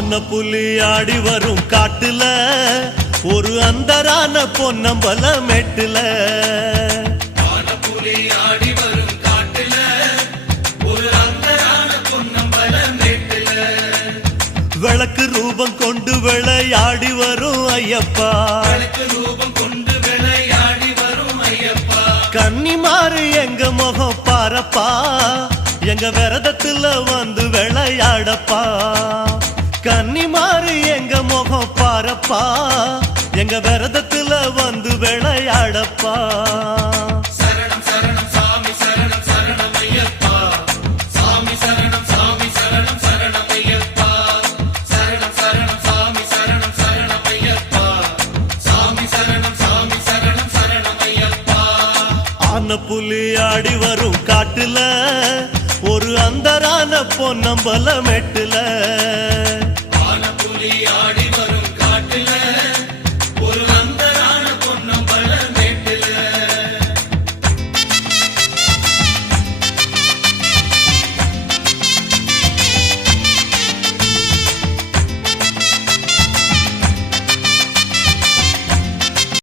ஆன புலி ஆடி வரும் காட்டுல ஒரு அந்தரான பொன்னம்பல மெட்டுல ஆன புலி ஆடி வரும் காட்டுல ஒரு அந்தரான பொன்னம்பல மெட்டுல விளக்கு ரூபம் கொண்டு விளையாடி வரும் ஐயப்பா விளக்கு ரூபம் கொண்டு விளையாடி வரும் ஐயப்பா கன்னிமாறு எங்க முகம் பாரப்பா எங்க விரதத்துல வந்து விளையாடப்பா கன்னிமாறு எங்க முகம் பாரப்பா எங்க விரதத்துல வந்து விளையாடப்பா சரணம் சரணம் சாமி சரணம் சரணம் ஐயப்பா சாமி சரணம் சாமி சரணம் சரணம் ஐயப்பா சரணம் சரணம் சாமி சரணம் சரணம் ஐயப்பா சாமி சரணம் சாமி சரணம் சரணம் ஐயப்பா ஆன புலி ஆடி வரும் காட்டுல ஒரு அந்தரான பொன்னம்பல மெட்டுல